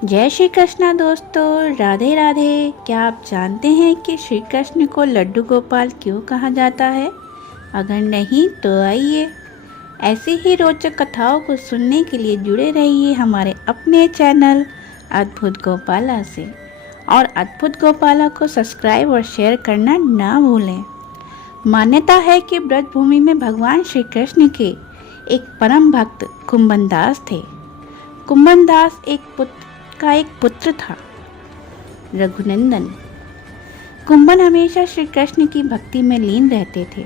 जय श्री कृष्णा दोस्तों, राधे राधे। क्या आप जानते हैं कि श्री कृष्ण को लड्डू गोपाल क्यों कहा जाता है? अगर नहीं तो आइए ऐसी ही रोचक कथाओं को सुनने के लिए जुड़े रहिए हमारे अपने चैनल अद्भुत गोपाला से। और अद्भुत गोपाला को सब्सक्राइब और शेयर करना ना भूलें। मान्यता है कि ब्रजभूमि में भगवान श्री कृष्ण के एक परम भक्त कुंभन दास थे। कुंभन दास एक पुत्र था, रघुनंदन। कुंभन हमेशा श्री कृष्ण की भक्ति में लीन रहते थे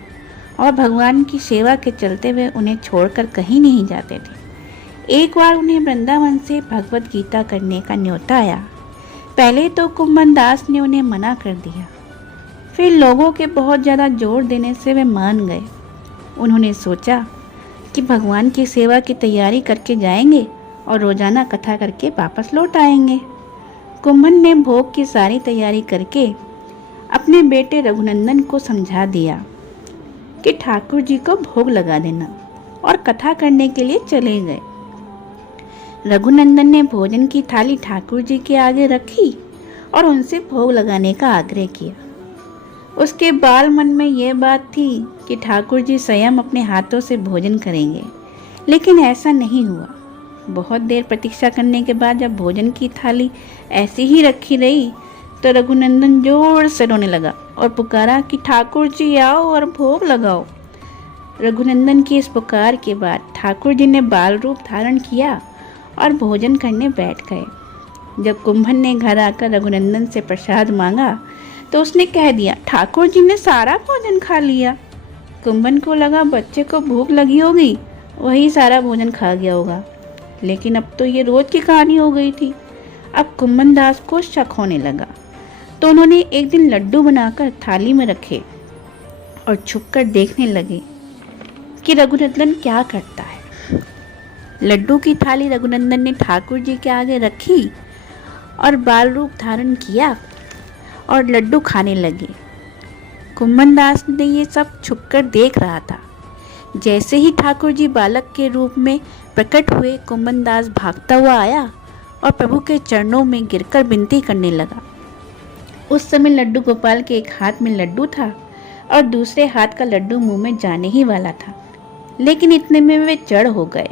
और भगवान की सेवा के चलते वे उन्हें छोड़कर कहीं नहीं जाते थे। एक बार उन्हें वृंदावन से भगवत गीता करने का न्योता आया। पहले तो कुंभन दास ने उन्हें मना कर दिया, फिर लोगों के बहुत ज़्यादा जोर देने से वे मान गए। उन्होंने सोचा कि भगवान की सेवा की तैयारी करके जाएंगे और रोजाना कथा करके वापस लौट आएंगे। कुंभन ने भोग की सारी तैयारी करके अपने बेटे रघुनंदन को समझा दिया कि ठाकुर जी को भोग लगा देना, और कथा करने के लिए चले गए। रघुनंदन ने भोजन की थाली ठाकुर जी के आगे रखी और उनसे भोग लगाने का आग्रह किया। उसके बाल मन में यह बात थी कि ठाकुर जी स्वयं अपने हाथों से भोजन करेंगे, लेकिन ऐसा नहीं हुआ। बहुत देर प्रतीक्षा करने के बाद जब भोजन की थाली ऐसी ही रखी रही तो रघुनंदन जोर से रोने लगा और पुकारा कि ठाकुर जी आओ और भोग लगाओ। रघुनंदन की इस पुकार के बाद ठाकुर जी ने बाल रूप धारण किया और भोजन करने बैठ गए। जब कुंभन ने घर आकर रघुनंदन से प्रसाद मांगा तो उसने कह दिया, ठाकुर जी ने सारा भोजन खा लिया। कुंभन को लगा बच्चे को भूख लगी होगी, वही सारा भोजन खा गया होगा, लेकिन अब तो ये रोज की कहानी हो गई थी। अब कुंभन दास को शक होने लगा, तो उन्होंने एक दिन लड्डू बनाकर थाली में रखे और छुपकर देखने लगे कि रघुनंदन क्या करता है। लड्डू की थाली रघुनंदन ने ठाकुर जी के आगे रखी और बाल रूप धारण किया और लड्डू खाने लगे। कुंभन दास ने ये सब छुपकर देख रहा था। जैसे ही ठाकुर जी बालक के रूप में प्रकट हुए, कुंभन दास भागता हुआ आया और प्रभु के चरणों में गिरकर विनती करने लगा। उस समय लड्डू गोपाल के एक हाथ में लड्डू था और दूसरे हाथ का लड्डू मुंह में जाने ही वाला था, लेकिन इतने में वे जड़ हो गए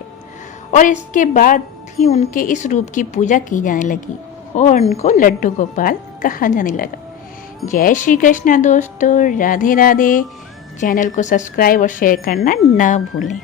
और इसके बाद ही उनके इस रूप की पूजा की जाने लगी और उनको लड्डू गोपाल कहा जाने लगा। जय श्री कृष्णा दोस्तों, राधे राधे। चैनल को सब्सक्राइब और शेयर करना ना भूलें।